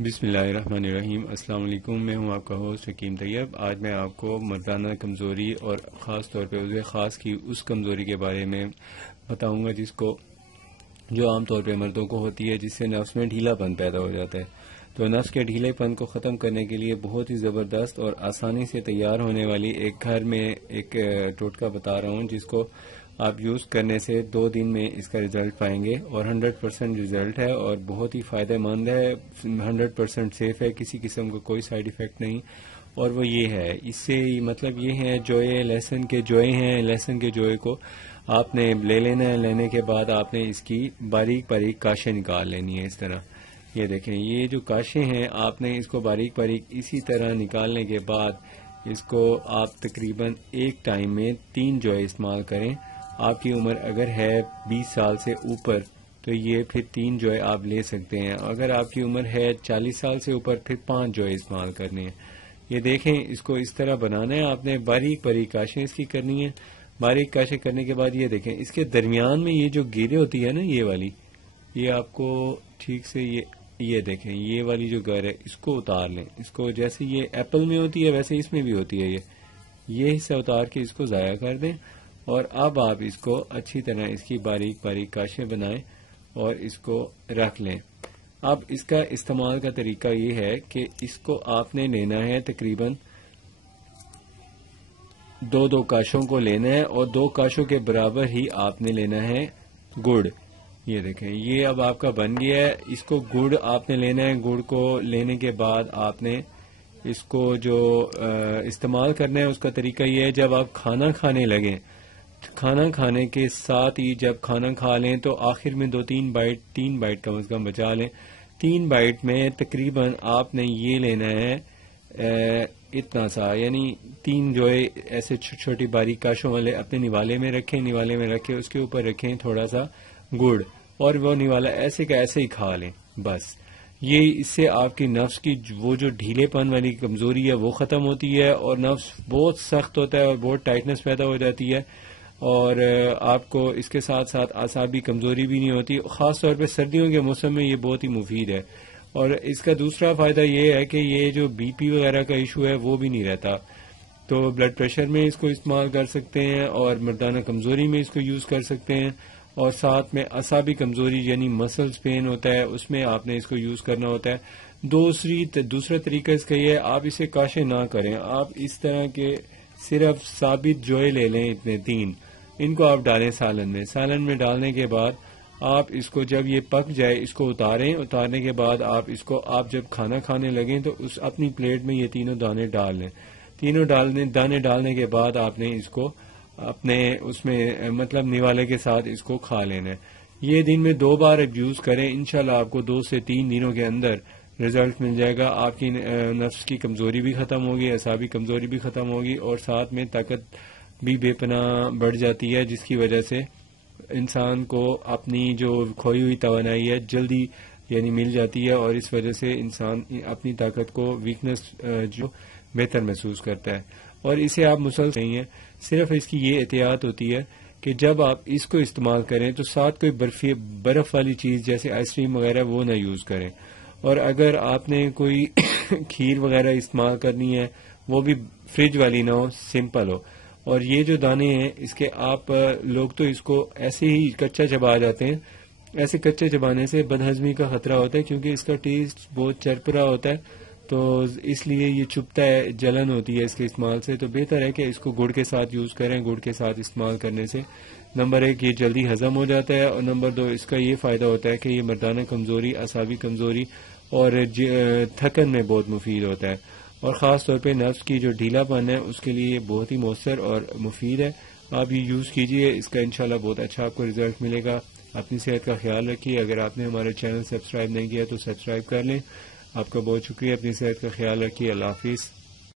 بسم اللہ الرحمن الرحیم۔ السلام علیکم، میں ہوں آپ کا ہوسٹ حکیم طیب۔ آج میں آپ کو مردانہ کمزوری اور خاص طور پہ عضو خاص کی اس کمزوری کے بارے میں بتاؤں گا جو عام طور پہ مردوں کو ہوتی ہے، جس سے نفس میں ڈھیلا پن پیدا ہو جاتا ہے۔ تو نفس کے ڈھیلے پن کو ختم کرنے کے لیے بہت ہی زبردست اور آسانی سے تیار ہونے والی ایک گھر میں ایک ٹوٹکا بتا رہا ہوں، جس کو آپ یوز کرنے سے 2 دن میں اس کا رزلٹ پائیں گے، اور 100% رزلٹ ہے اور بہت ہی فائدہ مند ہے، 100% سیف ہے، کسی قسم کا کوئی سائیڈ ایفیکٹ نہیں۔ اور وہ یہ ہے، اس سے مطلب یہ ہے، جوئے لہسن کے جوئے ہیں، لہسن کے جوئے کو آپ نے لے لینا ہے۔ لینے کے بعد آپ نے اس کی باریک باریک کاشیں نکال لینی ہے۔ اس طرح یہ دیکھیں، یہ جو کاشیں ہیں آپ نے اس کو باریک باریک اسی طرح نکالنے کے بعد اس کو آپ تقریباً ایک ٹائم میں 3 جوئے استعمال کریں۔ آپ کی عمر اگر ہے 20 سال سے اوپر تو یہ پھر 3 جوئے آپ لے سکتے ہیں۔ اگر آپ کی عمر ہے 40 سال سے اوپر پھر 5 جوئے استعمال کرنے ہیں۔ یہ دیکھیں، اس کو اس طرح بنانا ہے، آپ نے باریک باریک کاشیں اس کی کرنی ہے۔ باریک کاشیں کرنے کے بعد یہ دیکھیں، اس کے درمیان میں یہ جو گیرے ہوتی ہے نا، یہ والی، یہ آپ کو ٹھیک سے یہ دیکھیں، یہ والی جو گر ہے اس کو اتار لیں۔ اس کو جیسے یہ ایپل میں ہوتی ہے ویسے اس میں بھی ہوتی ہے، یہ حصہ اتار کے اس کو ضائع کر دیں۔ اور اب آپ اس کو اچھی طرح اس کی باریک باریک کاشیں بنائیں اور اس کو رکھ لیں۔ اب اس کا استعمال کا طریقہ یہ ہے کہ اس کو آپ نے لینا ہے، تقریباً 2 کاشوں کو لینا ہے، اور 2 کاشوں کے برابر ہی آپ نے لینا ہے گڑ۔ یہ دیکھیں، یہ اب آپ کا بن گیا ہے۔ اس کو گڑ آپ نے لینا ہے۔ گڑ کو لینے کے بعد آپ نے اس کو جو استعمال کرنا ہے اس کا طریقہ یہ ہے، جب آپ کھانا کھانے لگیں، کھانا کھانے کے ساتھ ہی جب کھانا کھا لیں تو آخر میں 3 بائٹ کم از کم بچا لیں۔ 3 بائٹ میں تقریباً آپ نے یہ لینا ہے اتنا سا، یعنی 3 جو ہے ایسے چھوٹی باریک کاشوں والے اپنے نوالے میں رکھیں، نوالے میں رکھے اس کے اوپر رکھیں تھوڑا سا گڑ، اور وہ نوالا ایسے کا ایسے ہی کھا لیں بس۔ یہ اس سے آپ کی نفس کی وہ جو ڈھیلے پن والی کمزوری ہے وہ ختم ہوتی ہے، اور نفس بہت سخت ہوتا ہے اور بہت ٹائٹنس پیدا ہو جاتی ہے، اور آپ کو اس کے ساتھ ساتھ اعصابی کمزوری بھی نہیں ہوتی۔ خاص طور پہ سردیوں کے موسم میں یہ بہت ہی مفید ہے۔ اور اس کا دوسرا فائدہ یہ ہے کہ یہ جو بی پی وغیرہ کا ایشو ہے وہ بھی نہیں رہتا۔ تو بلڈ پریشر میں اس کو استعمال کر سکتے ہیں، اور مردانہ کمزوری میں اس کو یوز کر سکتے ہیں، اور ساتھ میں اعصابی کمزوری یعنی مسلز پین ہوتا ہے اس میں آپ نے اس کو یوز کرنا ہوتا ہے۔ دوسرا طریقہ اس کا یہ ہے، آپ اسے کاشیں نہ کریں، آپ اس طرح کے صرف ثابت جوئے لے لیں، اتنے 3، ان کو آپ ڈالیں سالن میں ڈالنے کے بعد آپ اس کو جب یہ پک جائے اس کو اتاریں۔ اتارنے کے بعد آپ جب کھانا کھانے لگیں تو اس اپنی پلیٹ میں یہ 3 دانے ڈال لیں۔ 3 دانے ڈالنے کے بعد آپ نے اس کو اپنے اس میں مطلب نوالے کے ساتھ اس کو کھا لینا ہے۔ یہ دن میں 2 بار یوز کریں، انشاءاللہ آپ کو 2 سے 3 دنوں کے اندر رزلٹ مل جائے گا۔ آپ کی نفس کی کمزوری بھی ختم ہوگی، اعصابی کمزوری بھی ختم ہوگی، اور ساتھ میں طاقت بھی بے پناہ بڑھ جاتی ہے، جس کی وجہ سے انسان کو اپنی جو کھوئی ہوئی توانائی ہے جلدی یعنی مل جاتی ہے، اور اس وجہ سے انسان اپنی طاقت کو ویکنس جو بہتر محسوس کرتا ہے۔ اور اسے آپ مسلسل نہیں ہے، صرف اس کی یہ احتیاط ہوتی ہے کہ جب آپ اس کو استعمال کریں تو ساتھ کوئی برف والی چیز جیسے آئس کریم وغیرہ وہ نہ یوز کریں، اور اگر آپ نے کوئی کھیر وغیرہ استعمال کرنی ہے وہ بھی فریج والی نہ ہو، سمپل ہو۔ اور یہ جو دانے ہیں اس کے آپ لوگ تو اس کو ایسے ہی کچا چبا جاتے ہیں، ایسے کچے چبانے سے بدہضمی کا خطرہ ہوتا ہے، کیونکہ اس کا ٹیسٹ بہت چرپرا ہوتا ہے، تو اس لیے یہ چبھتا ہے، جلن ہوتی ہے اس کے استعمال سے۔ تو بہتر ہے کہ اس کو گڑ کے ساتھ یوز کریں۔ گڑ کے ساتھ استعمال کرنے سے نمبر 1 یہ جلدی ہضم ہو جاتا ہے، اور نمبر 2 اس کا یہ فائدہ ہوتا ہے کہ یہ مردانہ کمزوری، اعصابی کمزوری اور تھکن میں بہت مفید ہوتا ہے، اور خاص طور پہ نفس کی جو ڈھیلا پن ہے اس کے لیے یہ بہت ہی مؤثر اور مفید ہے۔ آپ یہ یوز کیجئے، اس کا انشاءاللہ بہت اچھا آپ کو رزلٹ ملے گا۔ اپنی صحت کا خیال رکھیے۔ اگر آپ نے ہمارے چینل سبسکرائب نہیں کیا تو سبسکرائب کر لیں۔ آپ کا بہت شکریہ۔ اپنی صحت کا خیال رکھیے۔ اللہ حافظ۔